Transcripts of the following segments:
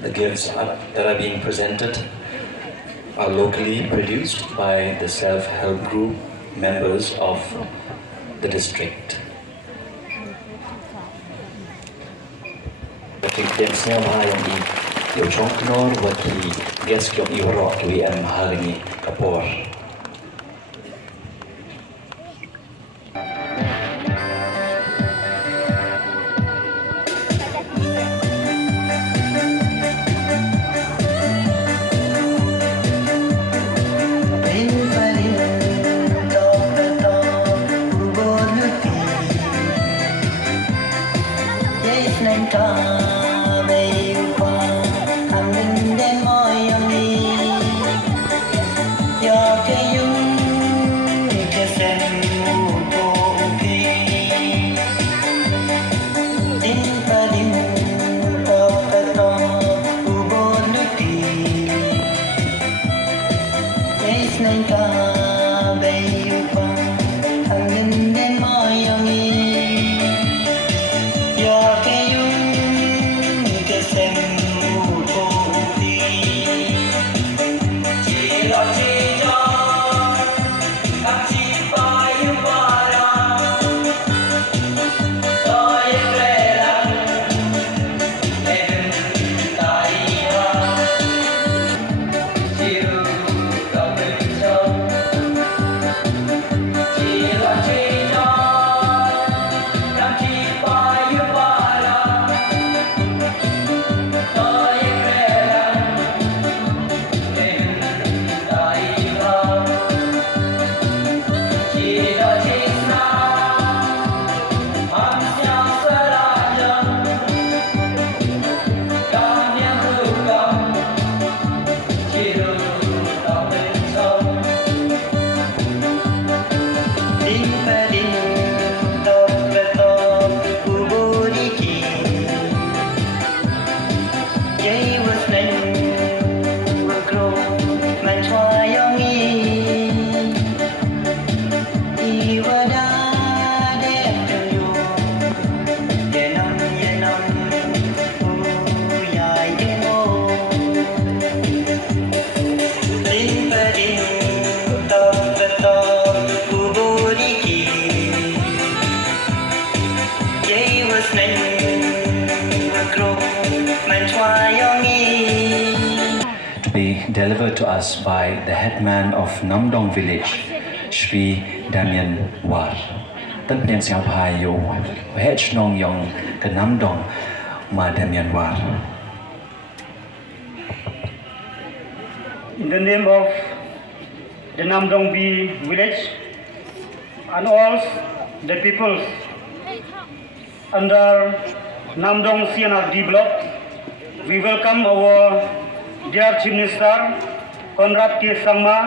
The gifts that are being presented are locally produced by the self-help group members of the district. Tiemsnya bahayang di Yojong Knor waki guest yung iwarok kiwi ang mahagani kapor. Delivered to us by the headman of Namdong village, Shri Damian War. Tân Pian Xiao Pai Yo, Hech Nong Yong, the Namdong, Ma Damian War. In the name of the Namdong B village and all the peoples under Namdong CNRD block, we welcome our dear Chief Minister Conrad K. Sangma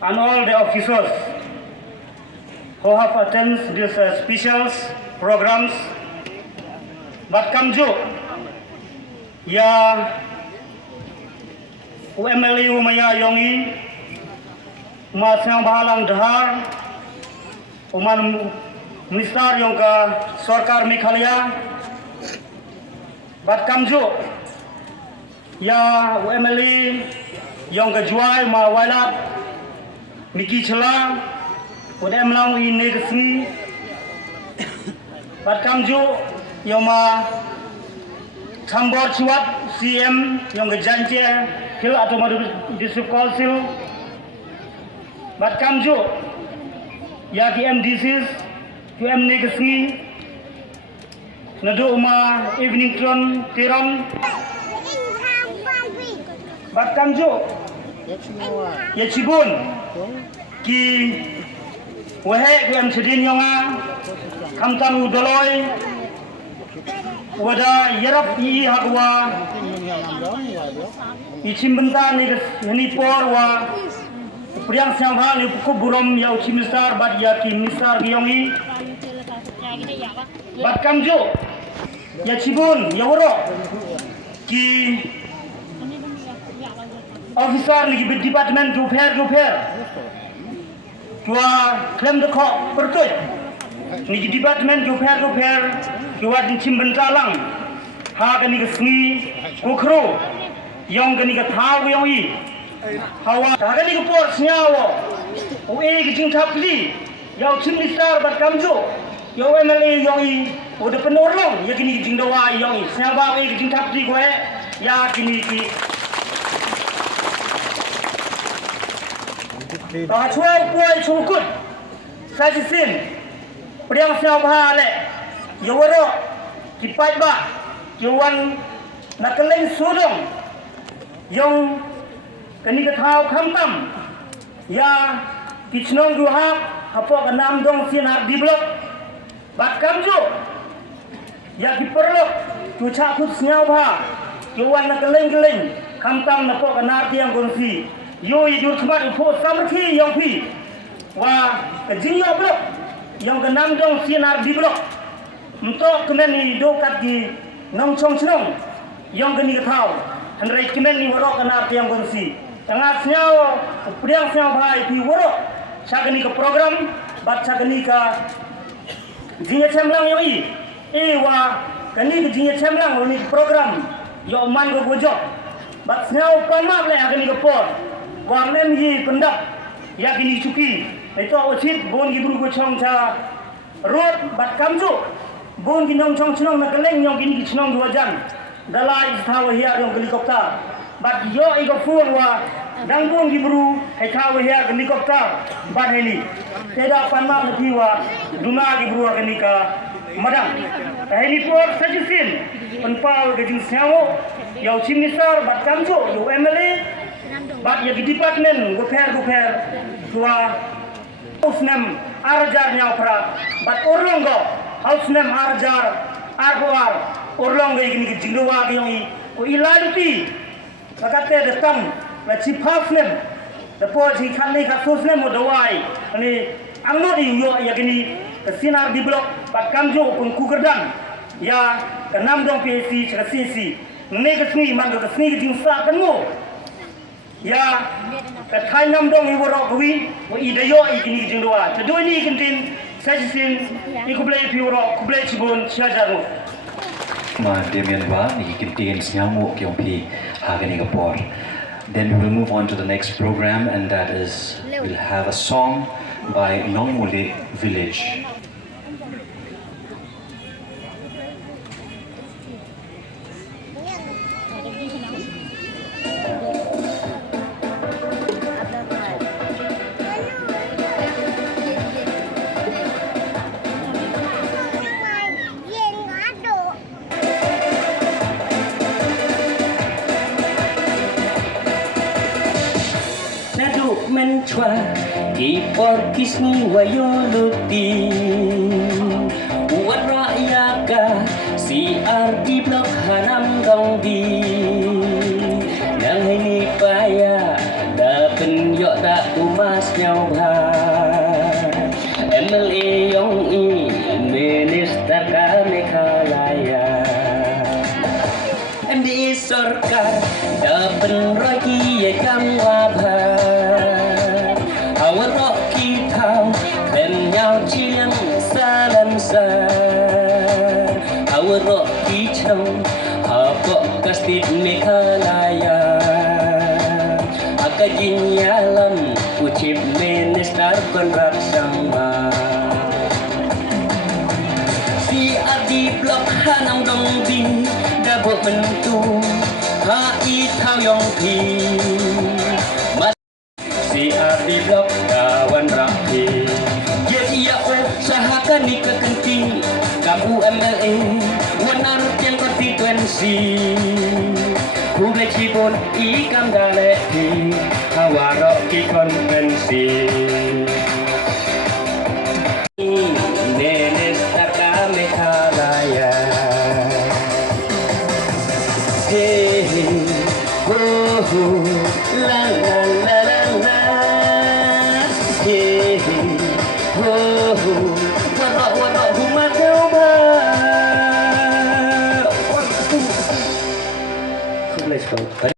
and all the officers who have attended these special programs. But Kamju, ya UMLE Umaya Yongi, Masang Bahalang Dahar, Uman Minister Yongka Sorkar Mikhalia. But Kamju, ya UMLE yang kejual ma walat Miki Chela udem lang i negasi bat kamju yang ma Tambor Chuat CM yang kejanji Hill Automotive District Council bat kamju ya MDCs QM negasi nadu ma evening tron tiram Bat kamju, ya cibun, ki wahe kuam sedin yonga, kamtan udoloy, wada yarap i hakwa, ichim benta ni por wa, priang siangha ni kuburom ya uchi misar bat ya ki misar yongi, bat kamju, ya cibun, ya woro, ki officer lagi department repair tua klaim de kok pertut ni department repair tua di cimben talang ha kan ni ke sengi ukro yang kan ni ke thau yang i hawa ha kan ni ke por snyawo o e ke jing thapli yau chim listar bat kamjo yau MLA yang i o de penolong ya kini ke jing dawa yang i snyawa e ke jing thapli ko ya kini ki ta chuai puai chukut sai sin priang snyawa le yawaro kipai ba Yuan nakaleng sudong yang kani kathau khamtam ya kichnong duhap hapo kanam dong sinar diblok bat kamjo ya kiperlok tucha khut snyau bha yuan nakaleng keleng khamtam napo kanar tiang gonsi yo idur khmat upho samthi yang phi wa kajinyo blok yang kanam dong sinar diblok untuk kemeni dokat di nong chong chnong yang gani kathau hanrai kimen ni waro kana tiang gonsi tanga snyao priang snyao bhai pi waro chagani ka program bat chagani ka jinge chemlang yoi e wa kani ka jinge chemlang ni program yo man go gojo bat snyao pamap le agani ka por wa mem yi pendap ya gini chuki itu osit bon gibru go chong cha road bat kamjo bon ginong chong chnong na kaleng nyong gini chnong dua jam dalai thaw hiya yong helikopter bat yo i go full wa dang bon gibru hai thaw hiya helikopter bat heli teda panma nathi wa duna gibru agani ka madang heli por sajisin panpal gajing syawo yo chimisar bat kamjo yo MLA bat ya department go fair tua usnam arjar nyapra bat orlongo house name arjar arboar orlong gai gini jingwa gi yoi ko ilalti kakate de tam la chief name the po ji khan nei kha sos name mo dawai ani angno di yo ya gini sinar di blok pat kamjo pun kugerdan ya kanam dong PSC chasi ne gasni man do gasni jing sa kan mo ya kathai nam dong i woro gwi wo i dayo i gini jingwa to ni kintin sajisin ikublai piuro kublai chibun chajaru ma Damian War ni kintin snyamo kyongpi hagani kapor. Then we will move on to the next program, and that is we'll have a song by Nongmule Village. Menchwa ipor kisni wayoluti warayaka si arti blok hanam gongdi nang ini paya da penyo tak umas nyau bha MLA yong i minister ka Meghalaya MDA sarkar da penroki ye kam wabha awak kita kenyau ciang salam sar awak kita apa kasih Meghalaya akajin yalam ucip minister kontrak sama si adi blok hanang dong ding dabok mentu hai thao yong pi si adi blok kawan rapi ya o sahakan ni kekenting kamu MLA wanar yang konstituensi kublai cibon ikam daleti hawarok ki konvensi nenes taka Meghalaya hey oh la la la la hey oh warak humat coba let's go